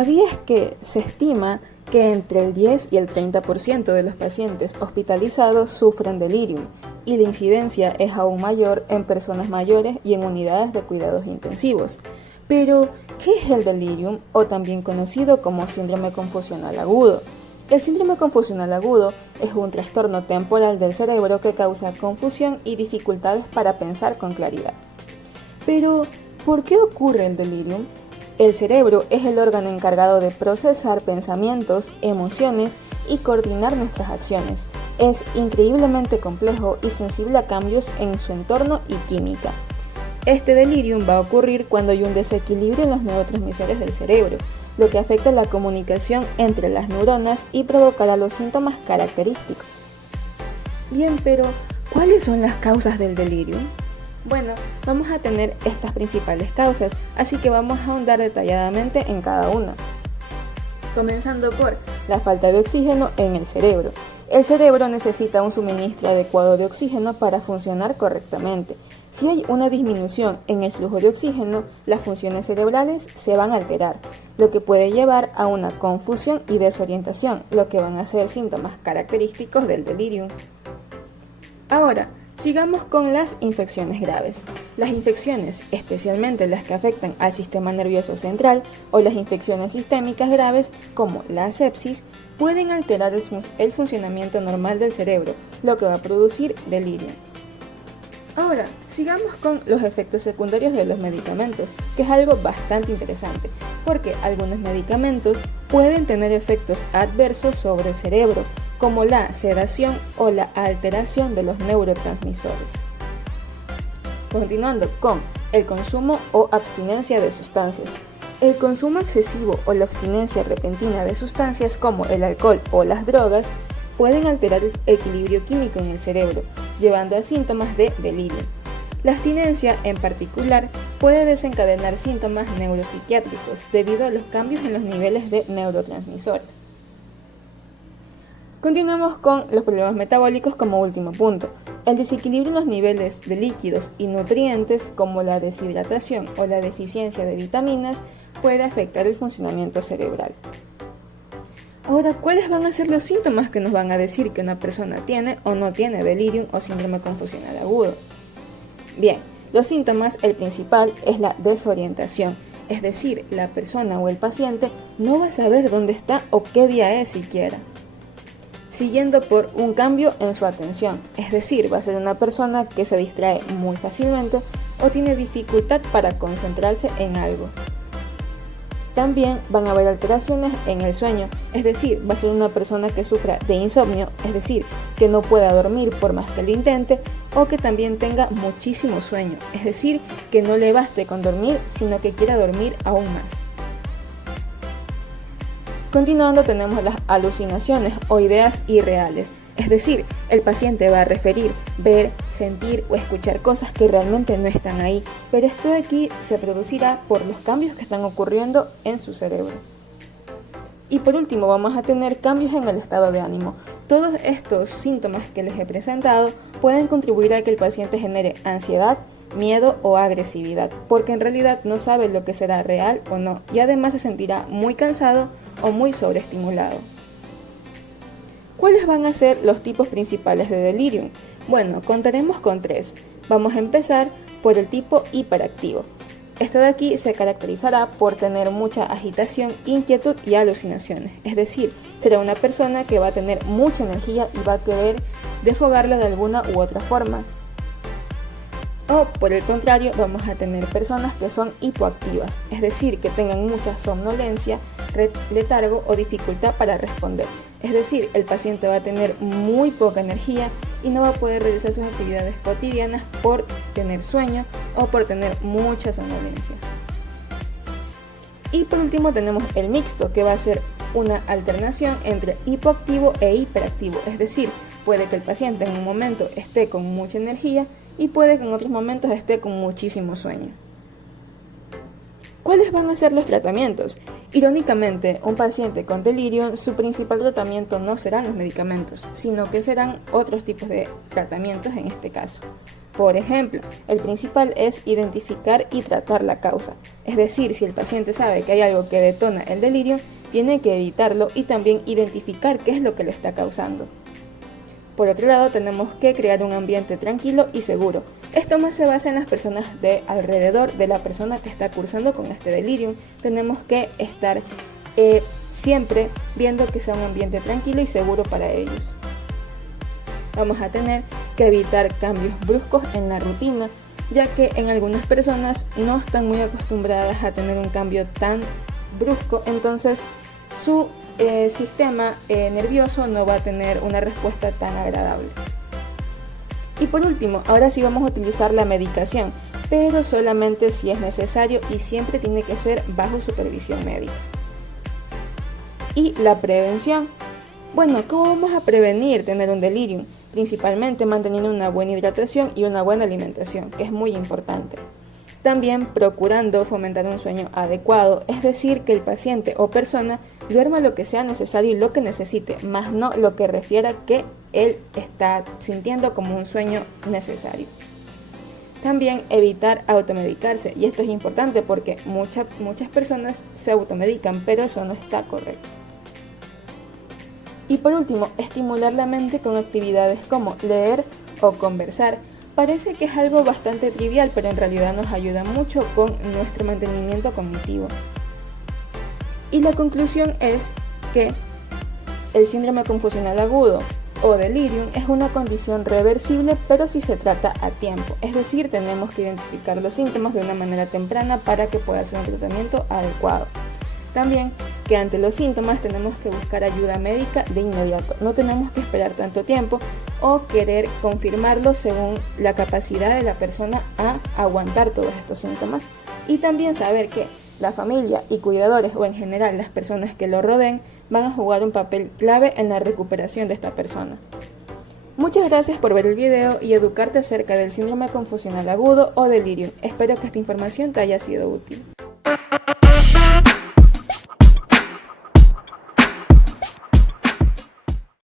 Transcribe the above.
¿Sabías que se estima que entre el 10 y el 30% de los pacientes hospitalizados sufren delirium y la incidencia es aún mayor en personas mayores y en unidades de cuidados intensivos? Pero, ¿qué es el delirium o también conocido como síndrome confusional agudo? El síndrome confusional agudo es un trastorno temporal del cerebro que causa confusión y dificultades para pensar con claridad. Pero, ¿por qué ocurre el delirium? El cerebro es el órgano encargado de procesar pensamientos, emociones y coordinar nuestras acciones. Es increíblemente complejo y sensible a cambios en su entorno y química. Este delirium va a ocurrir cuando hay un desequilibrio en los neurotransmisores del cerebro, lo que afecta la comunicación entre las neuronas y provocará los síntomas característicos. Bien, pero ¿cuáles son las causas del delirium? Bueno, vamos a tener estas principales causas, así que vamos a ahondar detalladamente en cada una. Comenzando por la falta de oxígeno en el cerebro. El cerebro necesita un suministro adecuado de oxígeno para funcionar correctamente. Si hay una disminución en el flujo de oxígeno, las funciones cerebrales se van a alterar, lo que puede llevar a una confusión y desorientación, lo que van a ser síntomas característicos del delirium. Ahora, sigamos con las infecciones graves. Las infecciones, especialmente las que afectan al sistema nervioso central o las infecciones sistémicas graves como la sepsis, pueden alterar el funcionamiento normal del cerebro, lo que va a producir delirium. Ahora, sigamos con los efectos secundarios de los medicamentos, que es algo bastante interesante, porque algunos medicamentos pueden tener efectos adversos sobre el cerebro, como la sedación o la alteración de los neurotransmisores. Continuando con el consumo o abstinencia de sustancias. El consumo excesivo o la abstinencia repentina de sustancias como el alcohol o las drogas pueden alterar el equilibrio químico en el cerebro, llevando a síntomas de delirio. La abstinencia, en particular, puede desencadenar síntomas neuropsiquiátricos debido a los cambios en los niveles de neurotransmisores. Continuamos con los problemas metabólicos como último punto. El desequilibrio en los niveles de líquidos y nutrientes, como la deshidratación o la deficiencia de vitaminas, puede afectar el funcionamiento cerebral. Ahora, ¿cuáles van a ser los síntomas que nos van a decir que una persona tiene o no tiene delirium o síndrome confusional agudo? Bien, los síntomas, el principal es la desorientación, es decir, la persona o el paciente no va a saber dónde está o qué día es siquiera. Siguiendo por un cambio en su atención, es decir, va a ser una persona que se distrae muy fácilmente o tiene dificultad para concentrarse en algo. También van a haber alteraciones en el sueño, es decir, va a ser una persona que sufra de insomnio, es decir, que no pueda dormir por más que lo intente, o que también tenga muchísimo sueño, es decir, que no le baste con dormir, sino que quiera dormir aún más. Continuando tenemos las alucinaciones o ideas irreales, es decir, el paciente va a referir, ver, sentir o escuchar cosas que realmente no están ahí, pero esto de aquí se producirá por los cambios que están ocurriendo en su cerebro. Y por último vamos a tener cambios en el estado de ánimo. Todos estos síntomas que les he presentado pueden contribuir a que el paciente genere ansiedad, miedo o agresividad, porque en realidad no sabe lo que será real o no, y además se sentirá muy cansado o muy sobreestimulado. ¿Cuáles van a ser los tipos principales de delirium? Bueno, contaremos con 3. Vamos a empezar por el tipo hiperactivo. Esto de aquí se caracterizará por tener mucha agitación, inquietud y alucinaciones, es decir, será una persona que va a tener mucha energía y va a querer desfogarla de alguna u otra forma. O por el contrario, vamos a tener personas que son hipoactivas, es decir, que tengan mucha somnolencia, letargo o dificultad para responder. Es decir, el paciente va a tener muy poca energía y no va a poder realizar sus actividades cotidianas por tener sueño o por tener mucha somnolencia. Y por último tenemos el mixto, que va a ser una alternación entre hipoactivo e hiperactivo, es decir, puede que el paciente en un momento esté con mucha energía y puede que en otros momentos esté con muchísimo sueño. ¿Cuáles van a ser los tratamientos? Irónicamente, un paciente con delirium, su principal tratamiento no serán los medicamentos, sino que serán otros tipos de tratamientos en este caso. Por ejemplo, el principal es identificar y tratar la causa. Es decir, si el paciente sabe que hay algo que detona el delirio, tiene que evitarlo y también identificar qué es lo que lo está causando. Por otro lado, tenemos que crear un ambiente tranquilo y seguro. Esto más se basa en las personas de alrededor de la persona que está cursando con este delirium. Tenemos que estar siempre viendo que sea un ambiente tranquilo y seguro para ellos. Vamos a tener que evitar cambios bruscos en la rutina, ya que en algunas personas no están muy acostumbradas a tener un cambio tan brusco, entonces su sistema nervioso no va a tener una respuesta tan agradable. Y por último, ahora sí vamos a utilizar la medicación, pero solamente si es necesario y siempre tiene que ser bajo supervisión médica. Y la prevención. Bueno, ¿cómo vamos a prevenir tener un delirium? Principalmente manteniendo una buena hidratación y una buena alimentación, que es muy importante. También procurando fomentar un sueño adecuado, es decir, que el paciente o persona duerma lo que sea necesario y lo que necesite, más no lo que refiera que él está sintiendo como un sueño necesario. También evitar automedicarse, y esto es importante porque muchas personas se automedican, pero eso no está correcto. Y por último, estimular la mente con actividades como leer o conversar. Parece que es algo bastante trivial, pero en realidad nos ayuda mucho con nuestro mantenimiento cognitivo. Y la conclusión es que el síndrome confusional agudo o delirium es una condición reversible, pero si se trata a tiempo. Es decir, tenemos que identificar los síntomas de una manera temprana para que pueda ser un tratamiento adecuado. También que ante los síntomas tenemos que buscar ayuda médica de inmediato. No tenemos que esperar tanto tiempo o querer confirmarlo según la capacidad de la persona a aguantar todos estos síntomas. Y también saber que la familia y cuidadores o en general las personas que lo rodeen van a jugar un papel clave en la recuperación de esta persona. Muchas gracias por ver el video y educarte acerca del síndrome confusional agudo o delirium. Espero que esta información te haya sido útil.